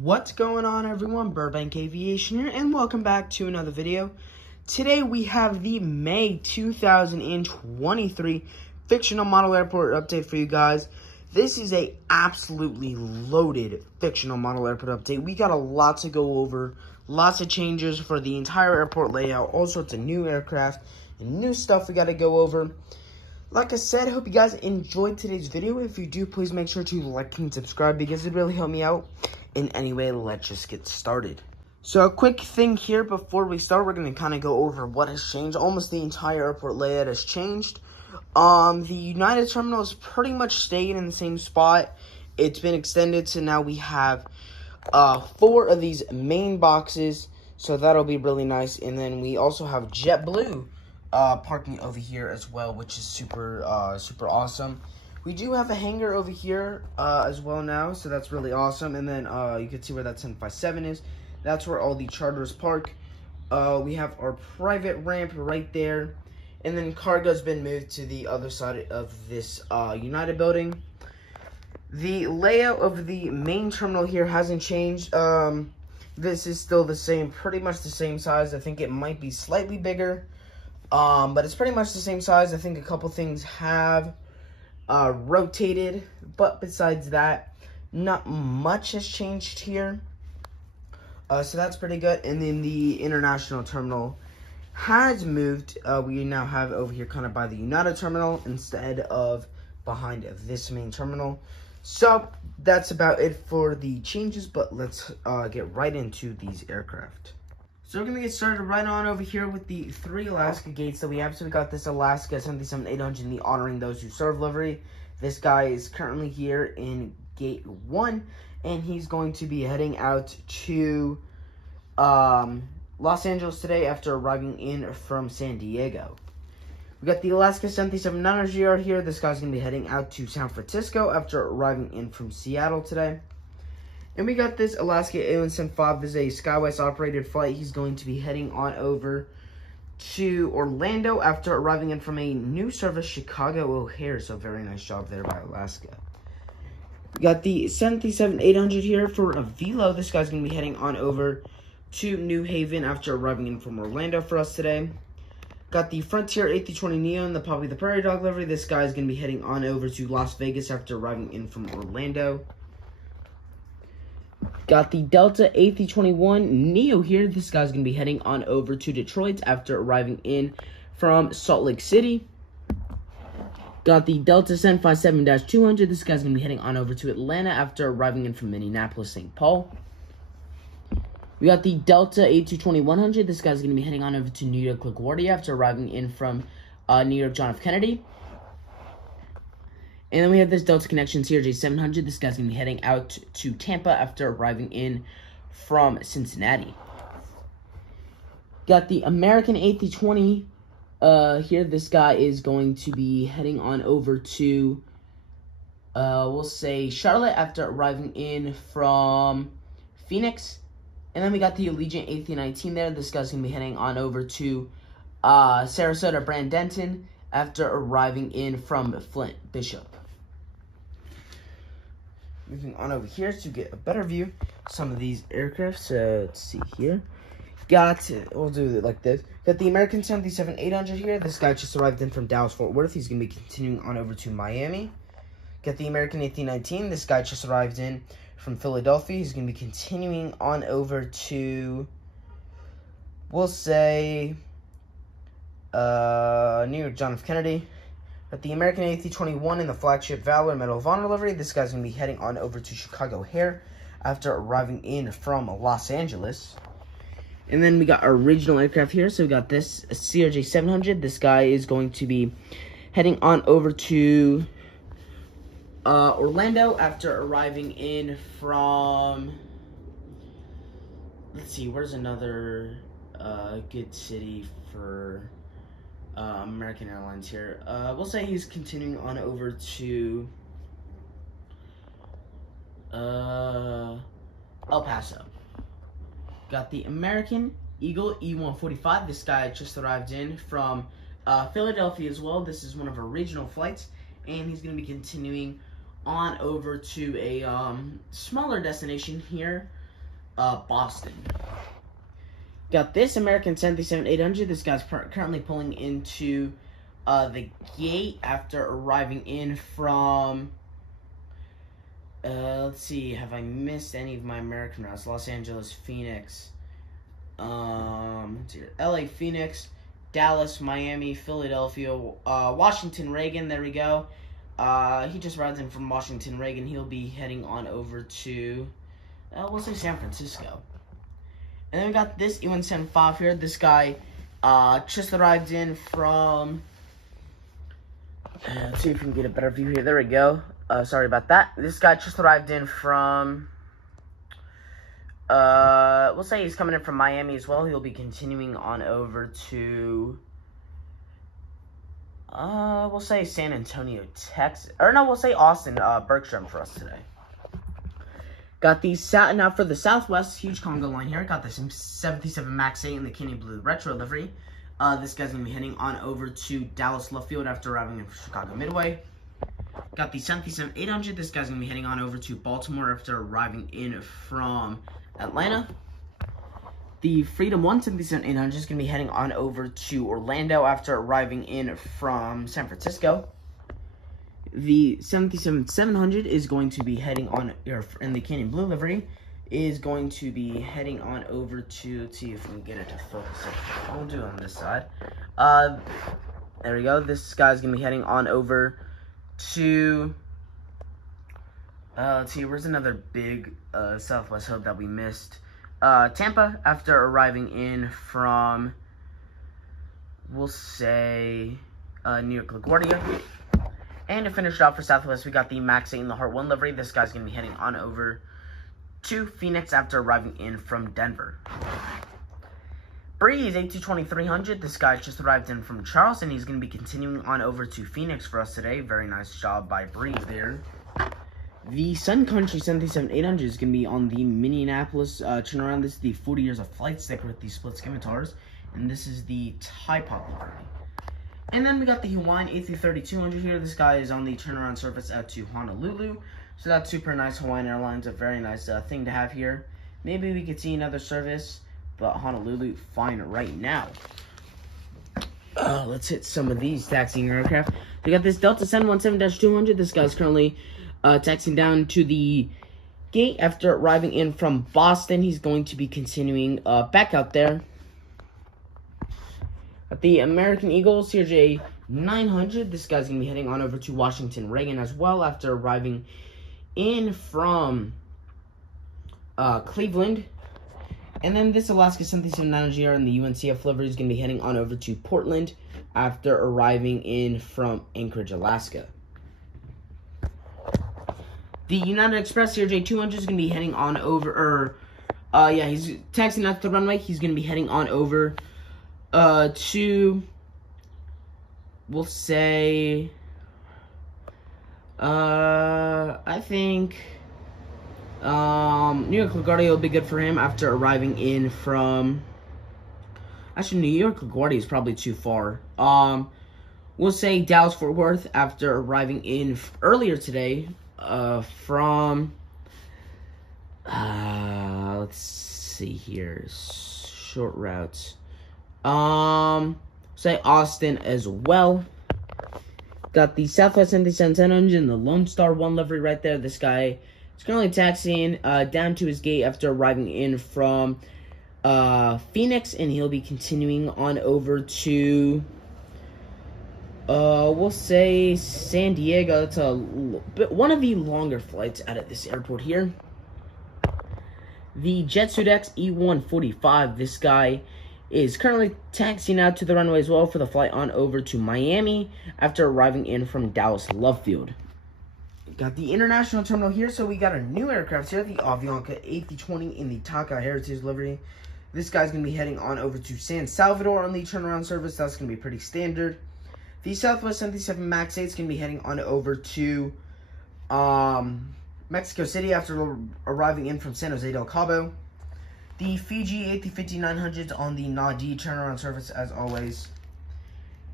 What's going on, everyone? Burbank Aviation here, and welcome back to another video. Today we have the May 2023 Fictional Model Airport update for you guys. This is a absolutely loaded Fictional Model Airport update. We got a lot to go over, lots of changes for the entire airport layout, all sorts of new aircraft and new stuff we got to go over. Like I said, I hope you guys enjoyed today's video. If you do, please make sure to like and subscribe because it really helped me out. And anyway, let's just get started. So a quick thing here before we start, we're going to kind of go over what has changed. Almost the entire airport layout has changed. The United Terminal has pretty much stayed in the same spot. It's been extended, so now we have 4 of these main boxes. So that'll be really nice. And then we also have JetBlue parking over here as well, which is super awesome. We do have a hangar over here as well now, so that's really awesome. And then you can see where that 757 is. That's where all the charters park. We have our private ramp right there. And then cargo's been moved to the other side of this United building. The layout of the main terminal here hasn't changed. This is still the same, pretty much the same size. I think it might be slightly bigger, but it's pretty much the same size. I think a couple things have rotated, but besides that, not much has changed here. So that's pretty good. And then the international terminal has moved. We now have over here kind of by the United terminal instead of behind this main terminal. So that's about it for the changes, but let's get right into these aircraft. So we're going to get started right on over here with the 3 Alaska gates that we have. So we got this Alaska 737-800 in the Honoring Those Who Serve livery. This guy is currently here in gate 1, and he's going to be heading out to Los Angeles today after arriving in from San Diego. We got the Alaska 737-900 GR here. This guy's going to be heading out to San Francisco after arriving in from Seattle today. And we got this Alaska A175. This is a SkyWest operated flight. He's going to be heading on over to Orlando after arriving in from a new service, Chicago O'Hare. So very nice job there by Alaska. We got the 737-800 here for a Velo. This guy's going to be heading on over to New Haven after arriving in from Orlando for us today. Got the Frontier A320neo in the Poppy the Prairie Dog livery. This guy's going to be heading on over to Las Vegas after arriving in from Orlando. Got the Delta A321neo here. This guy's going to be heading on over to Detroit after arriving in from Salt Lake City. Got the Delta 757-200. This guy's going to be heading on over to Atlanta after arriving in from Minneapolis, St. Paul. We got the Delta A220-100. This guy's going to be heading on over to New York LaGuardia after arriving in from New York John F. Kennedy. And then we have this Delta Connection CRJ-700. This guy's going to be heading out to Tampa after arriving in from Cincinnati. Got the American A320 here. This guy is going to be heading on over to, we'll say, Charlotte after arriving in from Phoenix. And then we got the Allegiant A319 there. This guy's going to be heading on over to Sarasota Brand Denton after arriving in from Flint Bishop. Moving on over here to get a better view of some of these aircraft. So let's see here. We'll do it like this. Got the American 737-800 here. This guy just arrived in from Dallas-Fort Worth. He's going to be continuing on over to Miami. Got the American A319. This guy just arrived in from Philadelphia. He's going to be continuing on over to, we'll say, New York John F. Kennedy. Got the American A321 in the flagship Valor Medal of Honor livery. This guy's going to be heading on over to Chicago O'Hare after arriving in from Los Angeles. And then we got our regional aircraft here. So we got this CRJ-700. This guy is going to be heading on over to Orlando after arriving in from, let's see, where's another good city for American Airlines here. We'll say he's continuing on over to El Paso. Got the American Eagle E145. This guy just arrived in from Philadelphia as well. This is one of our regional flights, and he's going to be continuing on over to a smaller destination here Boston. Got this American 737-800. This guy's currently pulling into the gate after arriving in from, let's see, have I missed any of my American routes? Los Angeles, Phoenix, let's see, LA, Phoenix, Dallas, Miami, Philadelphia, Washington, Reagan, there we go. He just rides in from Washington, Reagan. He'll be heading on over to, we'll say San Francisco. And then we got this E175 here. This guy just arrived in from, let's see if we can get a better view here. There we go. Sorry about that. This guy just arrived in from, we'll say he's coming in from Miami as well. He'll be continuing on over to, we'll say San Antonio, Texas. Or no, we'll say Austin, Bergstrom for us today. Got these, now for the Southwest, huge Congo line here. Got this 737 MAX 8 in the Kenny Blue Retro livery. This guy's going to be heading on over to Dallas Love Field after arriving in Chicago Midway. Got the 737-800. This guy's going to be heading on over to Baltimore after arriving in from Atlanta. The Freedom 177-800 is going to be heading on over to Orlando after arriving in from San Francisco. The 737-700 is going to be heading on, in the Canyon Blue livery, is going to be heading on over to, let's see if we can get it to focus. We'll do it on this side. There we go. This guy's going to be heading on over to, let's see, where's another big Southwest hub that we missed? Tampa, after arriving in from, we'll say, New York LaGuardia. And to finish it off for Southwest, we got the MAX 8 in the Heart 1 livery. This guy's going to be heading on over to Phoenix after arriving in from Denver. Breeze 822-300. This guy's just arrived in from Charleston. He's going to be continuing on over to Phoenix for us today. Very nice job by Breeze there. The Sun Country 737-800 is going to be on the Minneapolis turnaround. This is the 40 years of flight sticker with the split scimitars. And this is the Taipan livery. And then we got the Hawaiian A330-200 here. This guy is on the turnaround service out to Honolulu. So that's super nice. Hawaiian Airlines, a very nice thing to have here. Maybe we could see another service, but Honolulu, fine right now. Let's hit some of these taxiing aircraft. We got this Delta 717-200. This guy's currently taxiing down to the gate after arriving in from Boston. He's going to be continuing back out there. At the American Eagle CRJ 900, this guy's going to be heading on over to Washington Reagan as well after arriving in from Cleveland. And then this Alaska 737-900 in the UNCF livery is going to be heading on over to Portland after arriving in from Anchorage, Alaska. The United Express CRJ 200 is going to be heading on over, he's taxiing out the runway. He's going to be heading on over to, we'll say, I think, New York LaGuardia will be good for him after arriving in from, actually, New York LaGuardia is probably too far. We'll say Dallas-Fort Worth after arriving in earlier today, from, let's see here, short routes. Say Austin as well. Got the Southwest 737-1000 and the Lone Star 1 livery right there. This guy is currently taxiing down to his gate after arriving in from Phoenix, and he'll be continuing on over to we'll say San Diego. It's one of the longer flights out of this airport here. The Jetsuit X E145. This guy is currently taxiing out to the runway as well for the flight on over to Miami after arriving in from Dallas Love Field. Got the international terminal here, so we got a new aircraft here, the Avianca A320 in the Taka Heritage livery. This guy's going to be heading on over to San Salvador on the turnaround service. That's going to be pretty standard. The Southwest 737 MAX 8 is going to be heading on over to Mexico City after arriving in from San Jose del Cabo. The Fiji A350-900 on the Nadi turnaround service as always.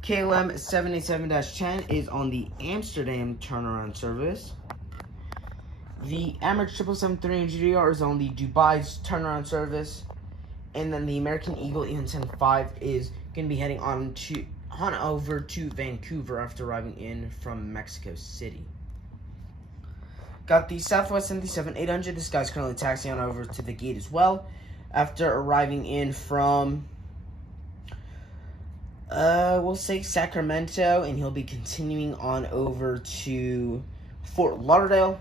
KLM 787-10 is on the Amsterdam turnaround service. The Emirates 777-300ER is on the Dubai's turnaround service. And then the American Eagle E175 is going to be heading on over to Vancouver after arriving in from Mexico City. Got the Southwest 737-800. This guy's currently taxiing on over to the gate as well after arriving in from, we'll say Sacramento, and he'll be continuing on over to Fort Lauderdale.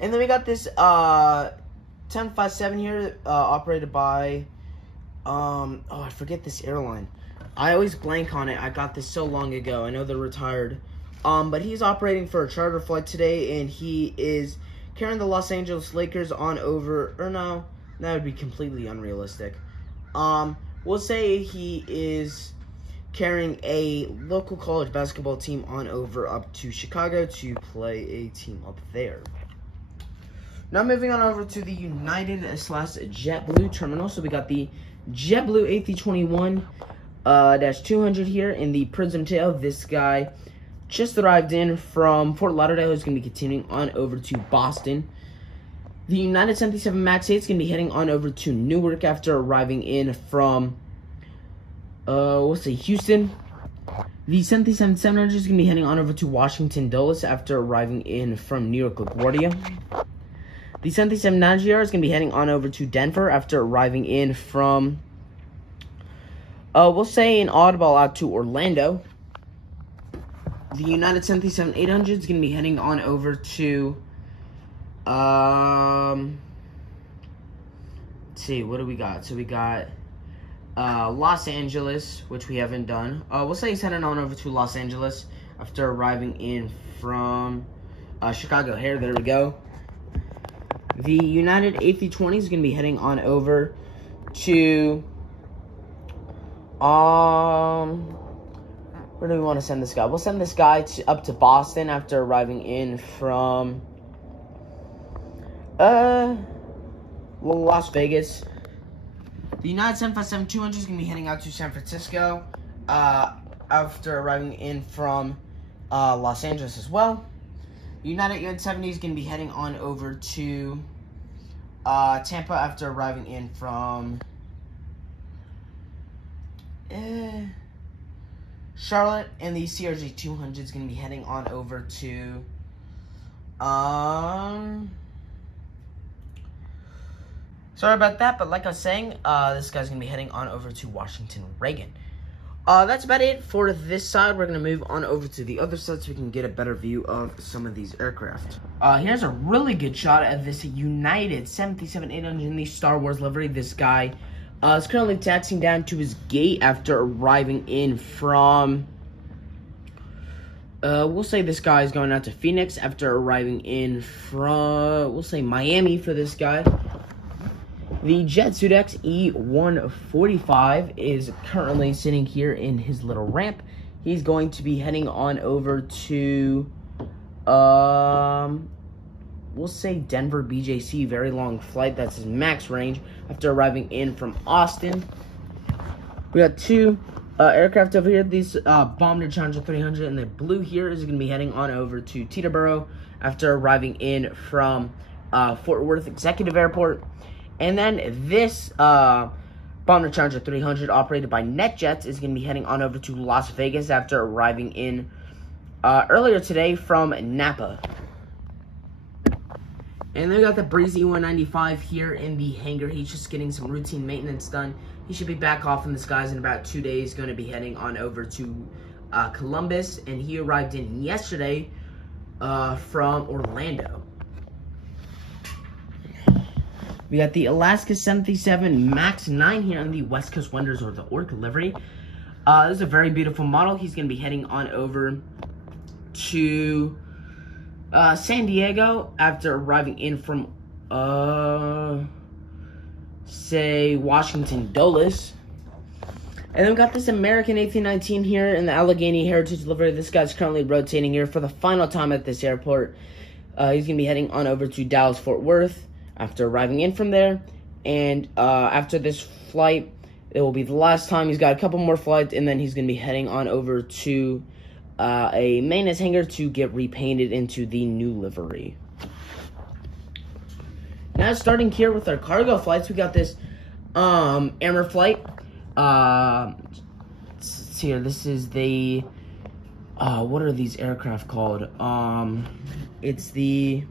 And then we got this 1057 here, operated by, I forget this airline. I always blank on it. I got this so long ago. I know they're retired. But he's operating for a charter flight today, and he is carrying the Los Angeles Lakers on over, or no, that would be completely unrealistic. We'll say he is carrying a local college basketball team on over up to Chicago to play a team up there. Now moving on over to the United/JetBlue terminal. So we got the JetBlue A321-200 here in the Prism Tail. This guy just arrived in from Fort Lauderdale. He's going to be continuing on over to Boston. The United 77 MAX 8 is going to be heading on over to Newark after arriving in from, we'll say Houston. The 737-700 is going to be heading on over to Washington Dulles after arriving in from New York LaGuardia. The 737-9GR is going to be heading on over to Denver after arriving in from, we'll say an oddball out to Orlando. The United 737-800 is going to be heading on over to, let's see, what do we got? So we got Los Angeles, which we haven't done. We'll say he's heading on over to Los Angeles after arriving in from Chicago here. There we go. The United A320 is going to be heading on over to, where do we want to send this guy? We'll send this guy up to Boston after arriving in from, Las Vegas. The United 757-200 is going to be heading out to San Francisco after arriving in from Los Angeles as well. United UN-70 is going to be heading on over to Tampa after arriving in from Charlotte. And the CRJ-200 is going to be heading on over to sorry about that, but like I was saying, this guy's going to be heading on over to Washington Reagan. That's about it for this side. We're going to move on over to the other side so we can get a better view of some of these aircraft. Here's a really good shot of this United 737-800 in the Star Wars livery. This guy is currently taxiing down to his gate after arriving in from, we'll say this guy is going out to Phoenix after arriving in from, we'll say Miami for this guy. The Jet Sudex E145 is currently sitting here in his little ramp. He's going to be heading on over to, we'll say Denver BJC, very long flight. That's his max range after arriving in from Austin. We got two aircraft over here. These Bomber Challenger 300 in the blue here is going to be heading on over to Teterboro after arriving in from Fort Worth Executive Airport. And then this Bomber Challenger 300 operated by NetJets is going to be heading on over to Las Vegas after arriving in earlier today from Napa. And then we got the Breeze E195 here in the hangar. He's just getting some routine maintenance done. He should be back off in the skies in about 2 days. Going to be heading on over to Columbus. And he arrived in yesterday from Orlando. We got the Alaska 737 MAX 9 here on the West Coast Wonders, or the Orca livery. This is a very beautiful model. He's going to be heading on over to San Diego after arriving in from, say, Washington Dulles. And then we got this American A319 here in the Allegheny Heritage livery. This guy's currently rotating here for the final time at this airport. He's going to be heading on over to Dallas-Fort Worth after arriving in from there. And after this flight, it will be the last time. He's got a couple more flights, and then he's going to be heading on over to a maintenance hangar to get repainted into the new livery. Now starting here with our cargo flights, we got this Amer flight. Let's see here. This is the what are these aircraft called? It's the,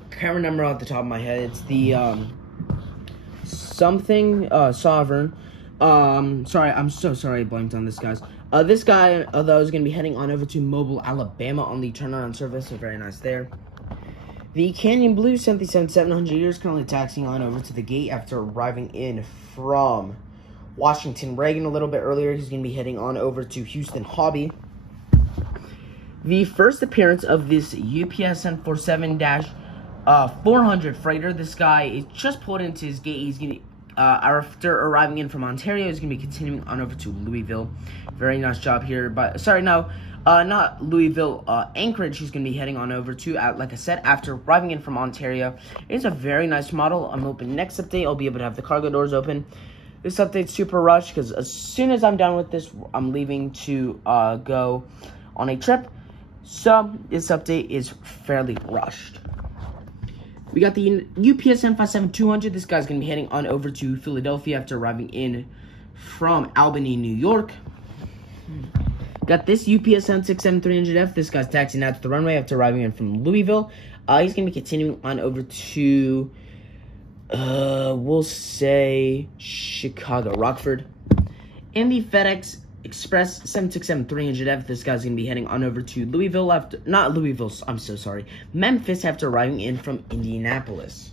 I can't remember off the top of my head. It's the something Sovereign. Sorry, I'm so sorry I blanked on this, guys. This guy, though, is going to be heading on over to Mobile, Alabama on the turnaround service, so very nice there. The Canyon Blue 737-700 is currently taxiing on over to the gate after arriving in from Washington Reagan a little bit earlier. He's going to be heading on over to Houston Hobby. The first appearance of this UPS 747-400 freighter. This guy is just pulled into his gate. He's going to, after arriving in from Ontario, he's going to be continuing on over to Louisville. Very nice job here. But sorry, no, not Louisville, Anchorage. He's going to be heading on over to, like I said, after arriving in from Ontario. It's a very nice model. I'm hoping next update I'll be able to have the cargo doors open. This update's super rushed because as soon as I'm done with this, I'm leaving to go on a trip. So this update is fairly rushed. We got the UPS 757-200. This guy's going to be heading on over to Philadelphia after arriving in from Albany, New York. Got this UPS 767-300F. This guy's taxiing out to the runway after arriving in from Louisville. He's going to be continuing on over to, we'll say, Chicago, Rockford. And the FedEx Express 767-300F. This guy's going to be heading on over to Louisville after, not Louisville, I'm so sorry, Memphis after arriving in from Indianapolis.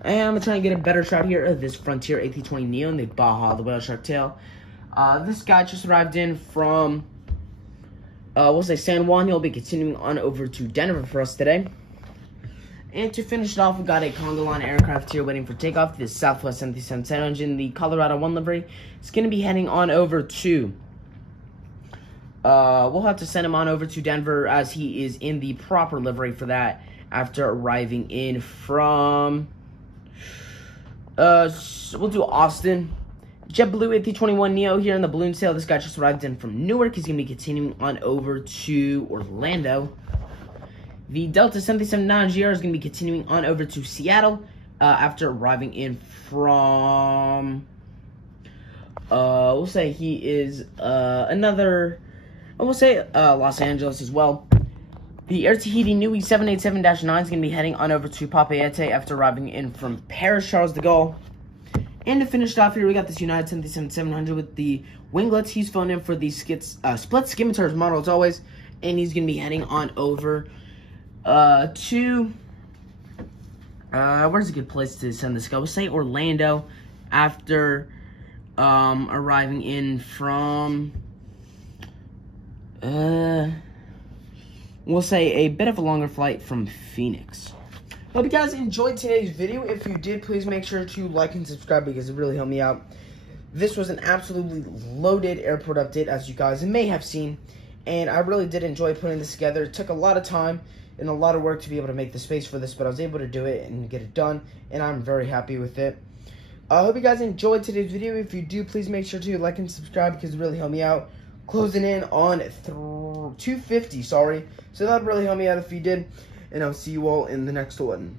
And I'm going to try and get a better shot here of this Frontier A320neo in the Baja, the whale shark tail. This guy just arrived in from, we'll say San Juan. He'll be continuing on over to Denver for us today. And to finish it off, we got a Congo Line aircraft here waiting for takeoff. This Southwest 737 in the Colorado 1 livery. It's going to be heading on over to, we'll have to send him on over to Denver as he is in the proper livery for that after arriving in from, we'll do Austin. JetBlue A321neo here in the balloon sail. This guy just arrived in from Newark. He's going to be continuing on over to Orlando. The Delta 737-9GR is going to be continuing on over to Seattle after arriving in from, we'll say he is Los Angeles as well. The Air Tahiti Nui 787-9 is going to be heading on over to Papeete after arriving in from Paris, Charles de Gaulle. And to finish it off here, we got this United 737-700 with the winglets. He's flown in for the split skimitars model as always, and he's going to be heading on over to, where's a good place to send this guy? We'll say Orlando after arriving in from, we'll say a bit of a longer flight from Phoenix. Hope you guys enjoyed today's video. If you did, please make sure to like and subscribe because it really helped me out. This was an absolutely loaded airport update, as you guys may have seen, and I really did enjoy putting this together. It took a lot of time and a lot of work to be able to make the space for this, but I was able to do it and get it done, and I'm very happy with it. I hope you guys enjoyed today's video. If you do, please make sure to like and subscribe because it really helped me out. Closing in on 250, sorry. So that would really help me out if you did. And I'll see you all in the next one.